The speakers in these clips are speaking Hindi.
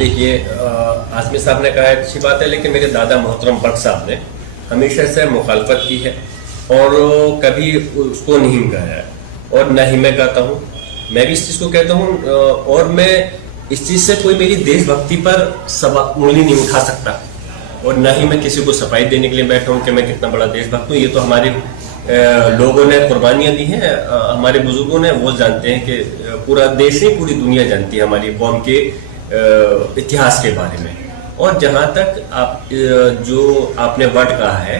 देखिए, आज़मी साहब ने कहा है अच्छी बात है, लेकिन मेरे दादा मोहतरम भट्ट साहब ने हमेशा से मुखालफत की है और कभी उसको नहीं गाया है और ना ही मैं गाता हूँ। मैं भी इस चीज़ को कहता हूँ और मैं इस चीज़ से कोई मेरी देशभक्ति पर उंगली नहीं उठा सकता और ना ही मैं किसी को सफाई देने के लिए बैठा हूँ कि मैं कितना बड़ा देशभक्त हूँ। ये तो हमारे लोगों ने कुर्बानियाँ दी हैं, हमारे बुजुर्गों ने, वो जानते हैं कि पूरा देश नहीं पूरी दुनिया जानती है हमारी कौम के इतिहास के बारे में। और जहाँ तक आप जो आपने वर्ड कहा है,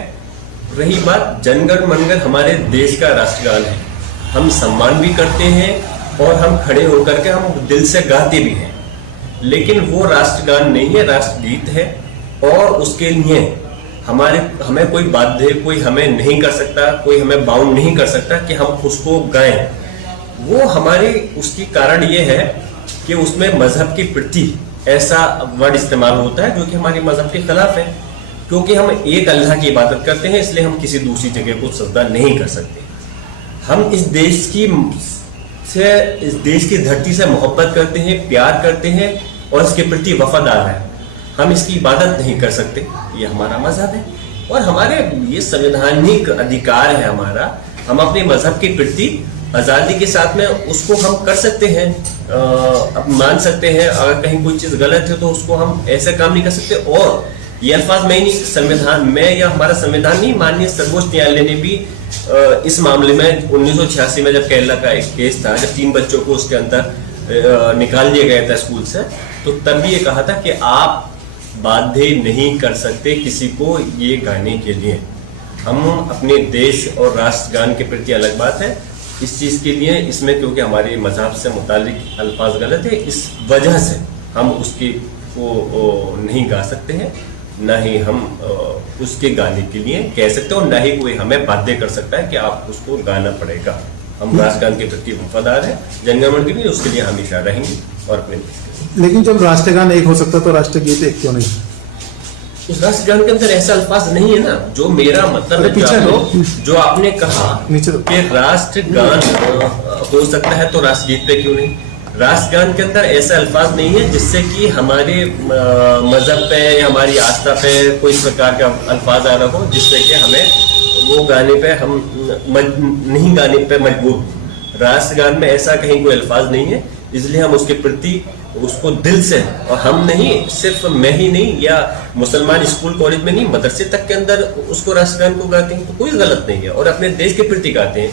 रही बात जनगण मनगण हमारे देश का राष्ट्रगान है, हम सम्मान भी करते हैं और हम खड़े होकर के हम दिल से गाते भी हैं, लेकिन वो राष्ट्रगान नहीं है, राष्ट्रगीत है। और उसके लिए हमें कोई बाध्य, कोई हमें नहीं कर सकता, कोई हमें बाउंड नहीं कर सकता कि हम उसको गाएं। वो हमारी उसकी कारण ये है कि उसमें मजहब की प्रति ऐसा वर्ड इस्तेमाल होता है जो कि हमारे मजहब के खिलाफ है, क्योंकि हम एक अल्लाह की इबादत करते हैं, इसलिए हम किसी दूसरी जगह को सजदा नहीं कर सकते। हम इस देश की धरती से मोहब्बत करते हैं, प्यार करते हैं और इसके प्रति वफादार हैं। हम इसकी इबादत नहीं कर सकते, ये हमारा मजहब है और हमारे ये संवैधानिक अधिकार है हमारा। हम अपने मजहब के प्रति आज़ादी के साथ में उसको हम कर सकते हैं, अब मान सकते हैं। अगर कहीं कोई चीज़ गलत है तो उसको हम ऐसा काम नहीं कर सकते। और ये अल्फाज मैं नहीं, संविधान में या हमारा संविधान नहीं, माननीय सर्वोच्च न्यायालय ने भी इस मामले में 1986 में जब केरला का एक केस था, जब 3 बच्चों को उसके अंदर निकाल दिया गया था स्कूल से, तो तब भी ये कहा था कि आप बाध्य नहीं कर सकते किसी को ये गाने के लिए। हम अपने देश और राष्ट्रगान के प्रति अलग बात है इस चीज़ के लिए, इसमें क्योंकि हमारे मजहब से मुतालिक अल्फाज गलत है, इस वजह से हम उसके को नहीं गा सकते हैं, ना ही हम उसके गाने के लिए कह सकते हैं और ना ही कोई हमें बाध्य कर सकता है कि आप उसको गाना पड़ेगा। हम राष्ट्रगान के प्रति वफादार हैं, जनगण के लिए उसके लिए हमेशा रहेंगे और अपने। लेकिन जब राष्ट्रगान एक हो सकता तो राष्ट्रगीत एक क्यों नहीं? उस राष्ट्रगान के अंदर ऐसा अल्फाज नहीं है ना, जो मेरा मतलब है, जो आपने कहा कि राष्ट्रगान हो सकता है तो राष्ट्रगीत पे क्यों नहीं? राष्ट्रगान के अंदर ऐसा अल्फाज नहीं है जिससे कि हमारे मजहब पे या हमारी आस्था पे कोई इस प्रकार का अल्फाज आ रहा हो जिससे कि हमें वो गाने पे हम नहीं गाने पे मजबूर। राष्ट्रगान में ऐसा कहीं कोई अल्फाज नहीं है, इसलिए हम उसके प्रति उसको दिल से, और हम नहीं, सिर्फ मैं ही नहीं या मुसलमान स्कूल कॉलेज में नहीं, मदरसे तक के अंदर उसको राष्ट्रगान को गाते हैं तो कोई गलत नहीं है और अपने देश के प्रति गाते हैं।